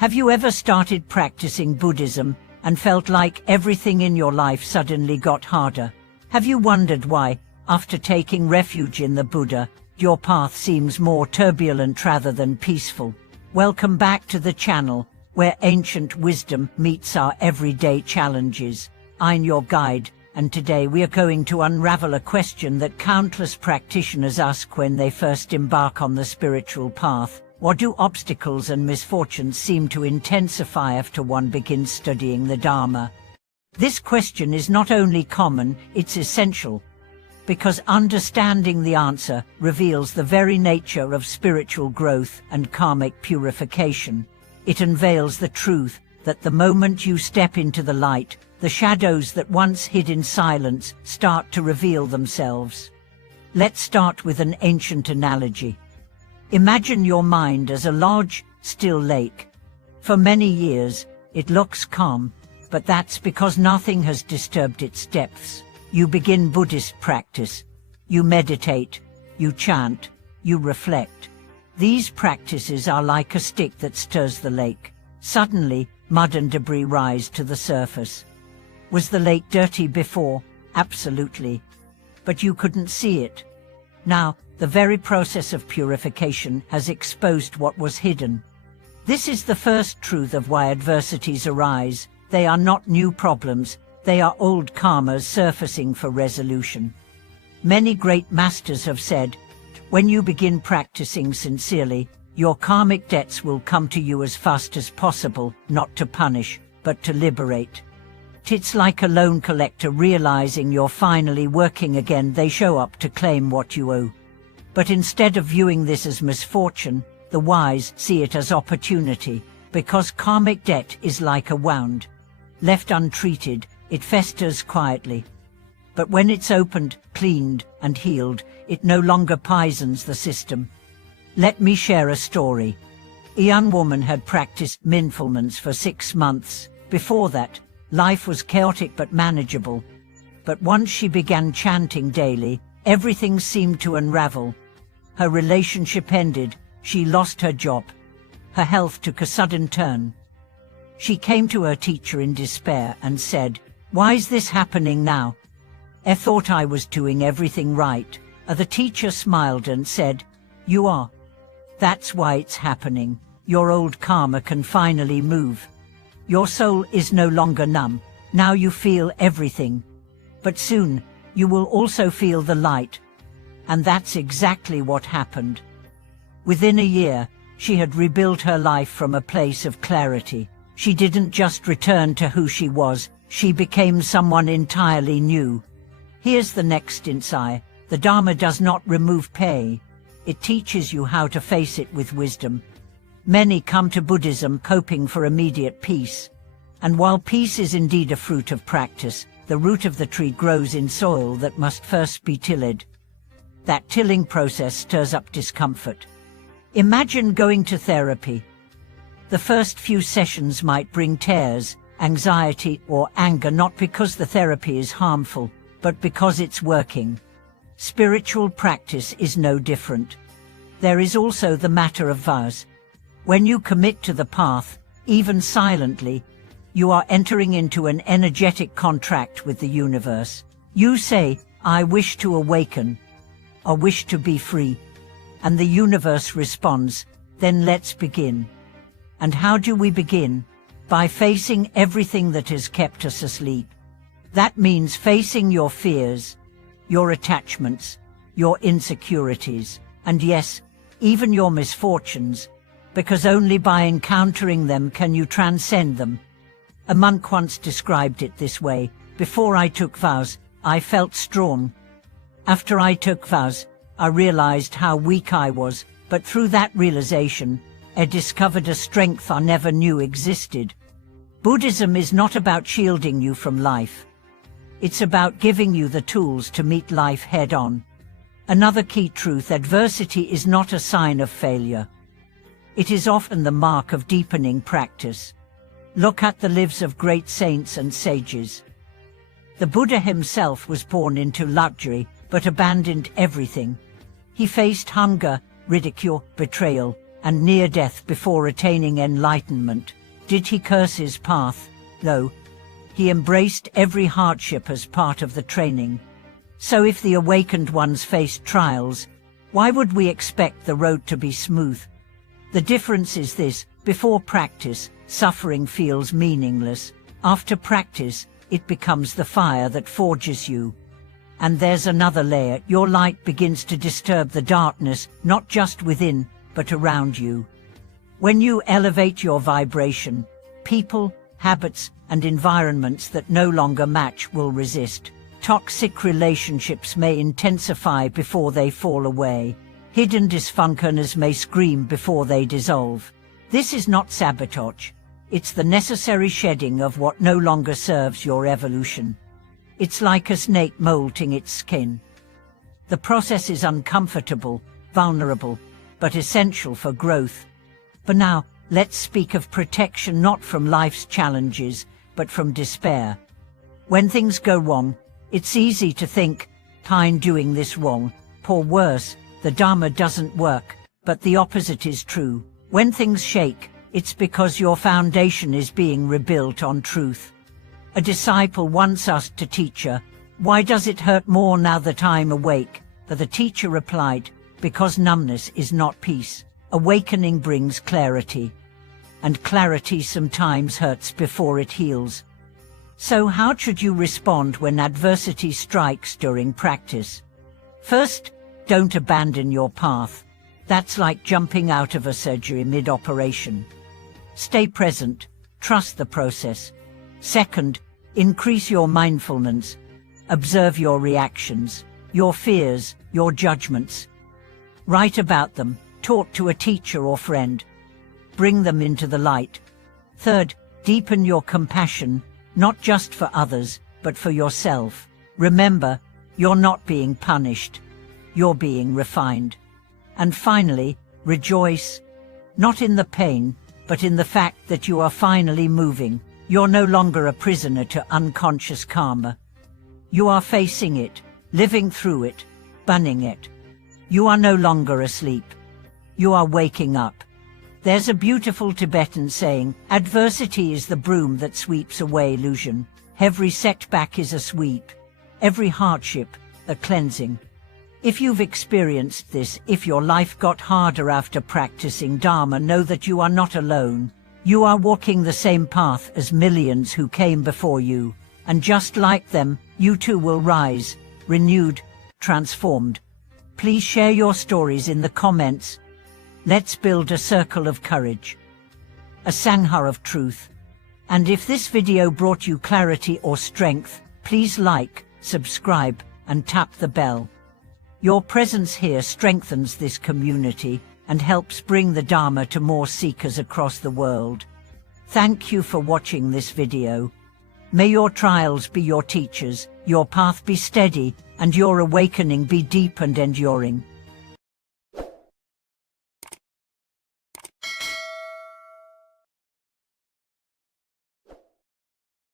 Have you ever started practicing Buddhism and felt like everything in your life suddenly got harder? Have you wondered why, after taking refuge in the Buddha, your path seems more turbulent rather than peaceful? Welcome back to the channel, where ancient wisdom meets our everyday challenges. I'm your guide, and today we are going to unravel a question that countless practitioners ask when they first embark on the spiritual path. What do obstacles and misfortunes seem to intensify after one begins studying the Dharma? This question is not only common, it's essential, because understanding the answer reveals the very nature of spiritual growth and karmic purification. It unveils the truth that the moment you step into the light, the shadows that once hid in silence start to reveal themselves. Let's start with an ancient analogy. Imagine your mind as a large, still lake. For many years, it looks calm, but that's because nothing has disturbed its depths. You begin Buddhist practice. You meditate, you chant, you reflect. These practices are like a stick that stirs the lake. Suddenly, mud and debris rise to the surface. Was the lake dirty before? Absolutely. But you couldn't see it. Now, the very process of purification has exposed what was hidden. This is the first truth of why adversities arise. They are not new problems, they are old karmas surfacing for resolution. Many great masters have said, when you begin practicing sincerely, your karmic debts will come to you as fast as possible, not to punish, but to liberate. It's like a loan collector realizing you're finally working again. They show up to claim what you owe. But instead of viewing this as misfortune, the wise see it as opportunity, because karmic debt is like a wound. Left untreated, it festers quietly. But when it's opened, cleaned, and healed, it no longer poisons the system. Let me share a story. A young woman had practiced mindfulness for 6 months. Before that, life was chaotic but manageable. But once she began chanting daily, everything seemed to unravel. Her relationship ended, she lost her job. Her health took a sudden turn. She came to her teacher in despair and said, "Why is this happening now? I thought I was doing everything right." The teacher smiled and said, "You are. That's why it's happening. Your old karma can finally move. Your soul is no longer numb. Now you feel everything. But soon, you will also feel the light." And that's exactly what happened. Within a year, she had rebuilt her life from a place of clarity. She didn't just return to who she was, she became someone entirely new. Here's the next insight. The Dharma does not remove pain. It teaches you how to face it with wisdom. Many come to Buddhism hoping for immediate peace. And while peace is indeed a fruit of practice, the root of the tree grows in soil that must first be tilled. That tilling process stirs up discomfort. Imagine going to therapy. The first few sessions might bring tears, anxiety, or anger, not because the therapy is harmful, but because it's working. Spiritual practice is no different. There is also the matter of vows. When you commit to the path, even silently, you are entering into an energetic contract with the universe. You say, "I wish to awaken," or "wish to be free," and the universe responds, "Then let's begin." And how do we begin? By facing everything that has kept us asleep. That means facing your fears, your attachments, your insecurities, and yes, even your misfortunes, because only by encountering them can you transcend them. A monk once described it this way: "Before I took vows, I felt strong. After I took vows, I realized how weak I was, but through that realization, I discovered a strength I never knew existed." Buddhism is not about shielding you from life. It's about giving you the tools to meet life head-on. Another key truth: adversity is not a sign of failure. It is often the mark of deepening practice. Look at the lives of great saints and sages. The Buddha himself was born into luxury, but abandoned everything. He faced hunger, ridicule, betrayal, and near death before attaining enlightenment. Did he curse his path? No. He embraced every hardship as part of the training. So if the awakened ones faced trials, why would we expect the road to be smooth? The difference is this: before practice, suffering feels meaningless. After practice, it becomes the fire that forges you. And there's another layer. Your light begins to disturb the darkness, not just within, but around you. When you elevate your vibration, people, habits, and environments that no longer match will resist. Toxic relationships may intensify before they fall away. Hidden dysfunctions may scream before they dissolve. This is not sabotage. It's the necessary shedding of what no longer serves your evolution. It's like a snake molting its skin. The process is uncomfortable, vulnerable, but essential for growth. But now, let's speak of protection, not from life's challenges, but from despair. When things go wrong, it's easy to think, "I'm doing this wrong," or worse, "the Dharma doesn't work." But the opposite is true. When things shake, it's because your foundation is being rebuilt on truth. A disciple once asked a teacher, "Why does it hurt more now that I'm awake?" But the teacher replied, "Because numbness is not peace. Awakening brings clarity. And clarity sometimes hurts before it heals." So how should you respond when adversity strikes during practice? First, don't abandon your path. That's like jumping out of a surgery mid-operation. Stay present, trust the process. Second, increase your mindfulness. Observe your reactions, your fears, your judgments. Write about them, talk to a teacher or friend. Bring them into the light. Third, deepen your compassion, not just for others, but for yourself. Remember, you're not being punished. You're being refined. And finally, rejoice, not in the pain, but in the fact that you are finally moving. You're no longer a prisoner to unconscious karma. You are facing it, living through it, bunning it. You are no longer asleep. You are waking up. There's a beautiful Tibetan saying, "Adversity is the broom that sweeps away illusion." Every setback is a sweep. Every hardship, a cleansing. If you've experienced this, if your life got harder after practicing Dharma, know that you are not alone. You are walking the same path as millions who came before you. And just like them, you too will rise, renewed, transformed. Please share your stories in the comments. Let's build a circle of courage, a sangha of truth. And if this video brought you clarity or strength, please like, subscribe, and tap the bell. Your presence here strengthens this community and helps bring the Dharma to more seekers across the world. Thank you for watching this video. May your trials be your teachers, your path be steady, and your awakening be deep and enduring.